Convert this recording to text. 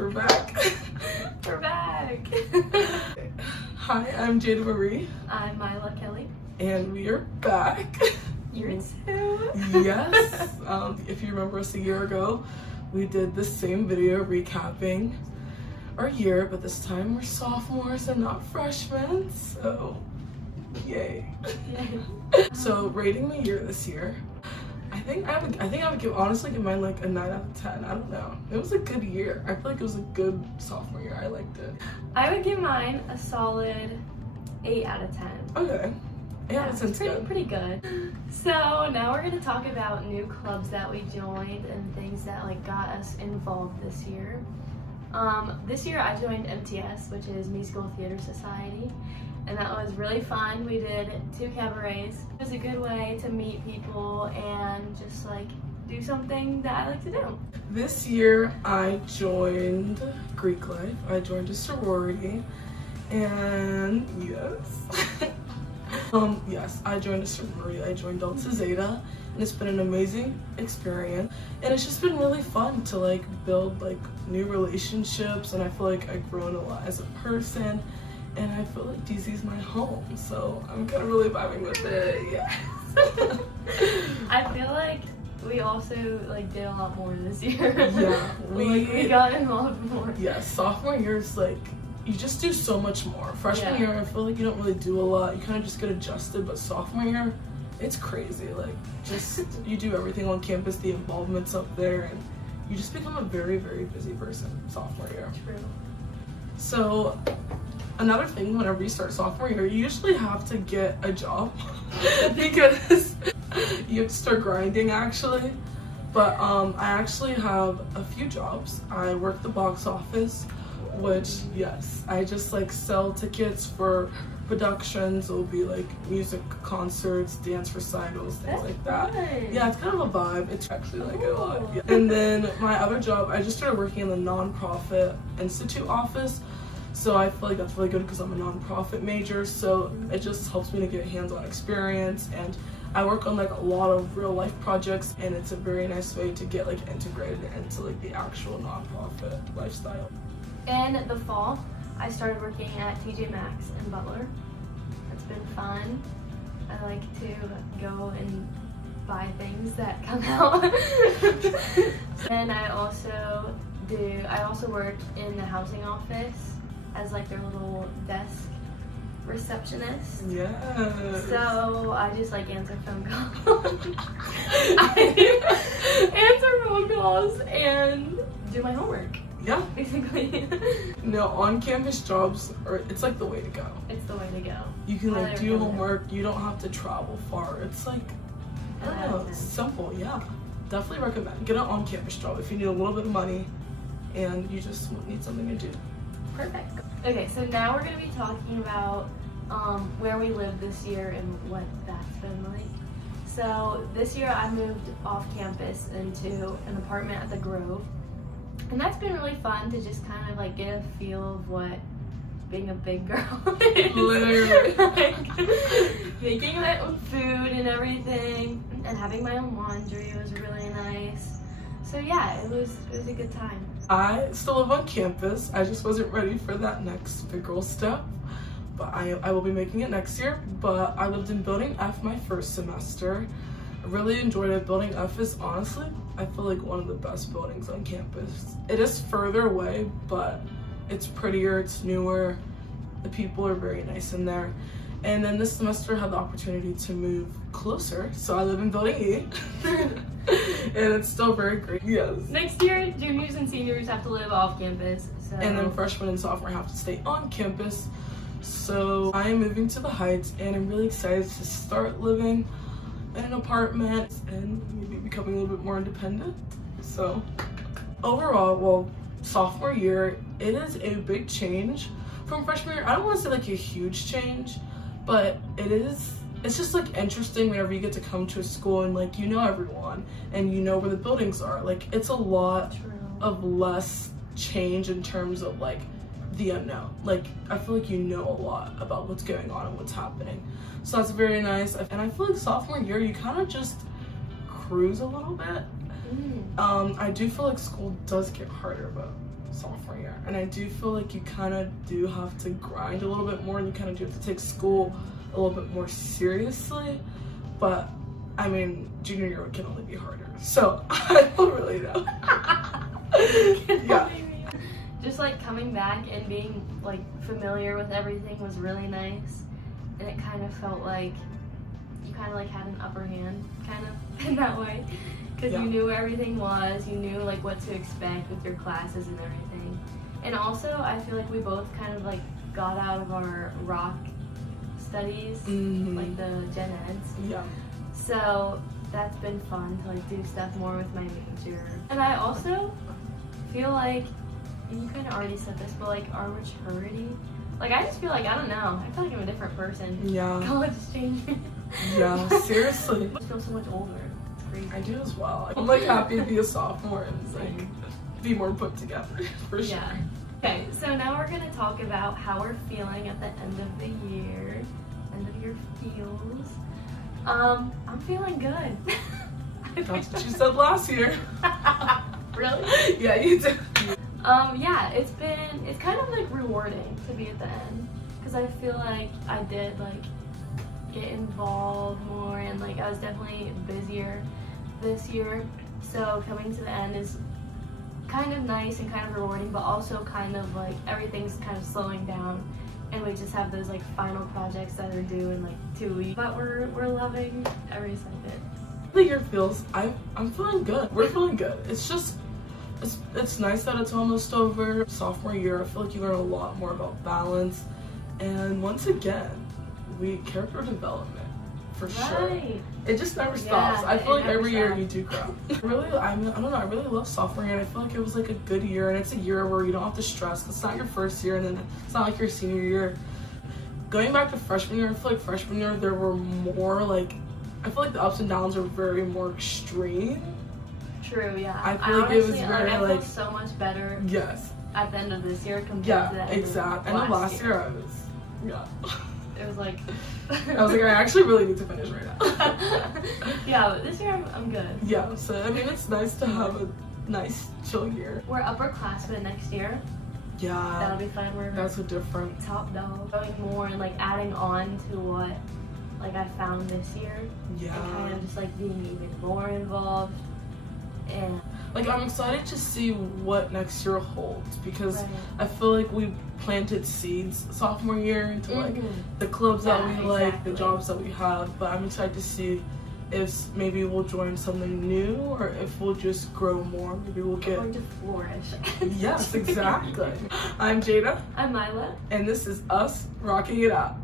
We're back. We're back. Hi, I'm Jada Marie. I'm Myla Kelly. And we are back. You're too. Yes. If you remember us a year ago, we did the same video recapping our year, but this time we're sophomores and not freshmen. So, yay. So, rating my year this year. I think I would honestly give mine like a 9 out of 10. I don't know. It was a good year. I feel like it was a good sophomore year. I liked it. I would give mine a solid 8 out of 10. Okay. Yeah, that sounds pretty good. So now we're gonna talk about new clubs that we joined and things that like got us involved this year. This year I joined MTS, which is Musical Theater Society. And that was really fun. We did 2 cabarets. It was a good way to meet people and just like do something that I like to do. This year I joined Greek life. I joined a sorority, and yes, I joined a sorority. I joined Delta Zeta, and it's been an amazing experience. And it's just been really fun to like build like new relationships, and I feel like I've grown a lot as a person. And I feel like DC's my home, so I'm kind of really vibing with it. Yes. I feel like we also like did a lot more this year. Yeah, we got involved more. Yeah, sophomore year is like you just do so much more. Freshman year, I feel like you don't really do a lot. You kind of just get adjusted, but sophomore year, it's crazy. Like just you do everything on campus. The involvement's up there, and you just become a very, very busy person sophomore year. True. So. Another thing, whenever you start sophomore year, you usually have to get a job because you have to start grinding actually. But I actually have a few jobs. I work the box office, which yes, I just like sell tickets for productions. It'll be like music concerts, dance recitals, things like that. Fun. Yeah, it's kind of a vibe. It's actually like a lot. Yeah. And then my other job, I just started working in the nonprofit institute office. So I feel like that's really good because I'm a nonprofit major, so it just helps me to get hands-on experience, and I work on like a lot of real life projects, and it's a very nice way to get like integrated into like the actual nonprofit lifestyle. In the fall, I started working at TJ Maxx in Butler. It's been fun. I like to go and buy things that come out. And I also work in the housing office as like their little desk receptionist. Yes. So I just like answer phone calls. I answer phone calls and do my homework. Yeah. Basically. No, on-campus jobs it's like the way to go. It's the way to go. You can like do homework. You don't have to travel far. It's like I don't know. It's simple. Yeah. Definitely recommend. Get an on-campus job if you need a little bit of money and you just need something to do. Perfect. Okay, so now we're going to be talking about where we lived this year and what that's been like. So this year I moved off campus into an apartment at the Grove. And that's been really fun to just kind of like get a feel of what being a big girl is. Literally. Like, making my own food and everything and having my own laundry was really nice. So yeah, it was a good time. I still live on campus. I just wasn't ready for that next big girl step, but I will be making it next year. But I lived in Building F my first semester. I really enjoyed it. Building F is honestly, I feel like one of the best buildings on campus. It is further away, but it's prettier, it's newer. The people are very nice in there. And then this semester I had the opportunity to move closer, so I live in Building E. And it's still very great. Yes. Next year, juniors and seniors have to live off campus. So. And then freshmen and sophomore have to stay on campus. So I am moving to the Heights, and I'm really excited to start living in an apartment and maybe becoming a little bit more independent. So overall, well, sophomore year, it is a big change from freshman year. I don't want to say like a huge change, but it's just like interesting whenever you get to come to a school and like you know everyone and you know where the buildings are. Like it's a lot of less change in terms of like the unknown. Like I feel like you know a lot about what's going on and what's happening. So that's very nice. And I feel like sophomore year you kind of just cruise a little bit. I do feel like school does get harder, but sophomore year, and I do feel like you kind of do have to grind a little bit more, and you kind of do have to take school a little bit more seriously. But I mean, junior year can only be harder, so I don't really know. Yeah. Just like coming back and being like familiar with everything was really nice, and it kind of felt like you kind of like had an upper hand kind of in that way, because you knew where everything was, you knew like what to expect with your classes and everything. And also I feel like we both kind of like got out of our rock studies, like the gen eds. Yeah. So that's been fun to like do stuff more with my major. And I also feel like, and you kind of already said this, but like our maturity, like I just feel like, I don't know, I feel like I'm a different person. Yeah. College has changed me. Yeah, seriously. I feel so much older. It's crazy. I do as well. I'm like happy to be a sophomore and like be more put together for sure. Yeah. Okay, so now we're gonna talk about how we're feeling at the end of the year. End of year feels. I'm feeling good. That's what you said last year. Really? Yeah, you did. Yeah, it's kind of like rewarding to be at the end, because I feel like I did like get involved more, and like I was definitely busier this year, so coming to the end is kind of nice and kind of rewarding, but also kind of like everything's kind of slowing down, and we just have those like final projects that are due in like 2 weeks, but we're loving every second. The year feels, I'm feeling good. We're feeling good. It's just it's nice that it's almost over. Sophomore year, I feel like you learn a lot more about balance, and once again, character development for sure. It just never stops. I feel like every year you do grow. Really, I don't know. I really love sophomore year, and I feel like it was like a good year, and it's a year where you don't have to stress. It's not your first year, and then it's not like your senior year. Going back to freshman year, I feel like freshman year there were more like, I feel like the ups and downs are very more extreme. True, yeah. I feel like it was very I like, feel so much better. Yes. At the end of this year compared to the end exactly. of I know last year I was, it was like I was like, I actually really need to finish right now. Yeah, but this year I'm good. Yeah, so I mean it's nice to have a nice chill year. We're upperclassmen next year. Yeah. That'll be fun. We're that's a different top dog. Going more and like adding on to what like I found this year. Yeah. And kind of just like being even more involved. And like I'm excited to see what next year holds, because I feel like we planted seeds sophomore year into like the clubs that we like, the jobs that we have, but I'm excited to see if maybe we'll join something new, or if we'll just grow more. Maybe we'll get going to flourish. Yes, exactly. I'm Jada. I'm Myla. And this is us rocking it out.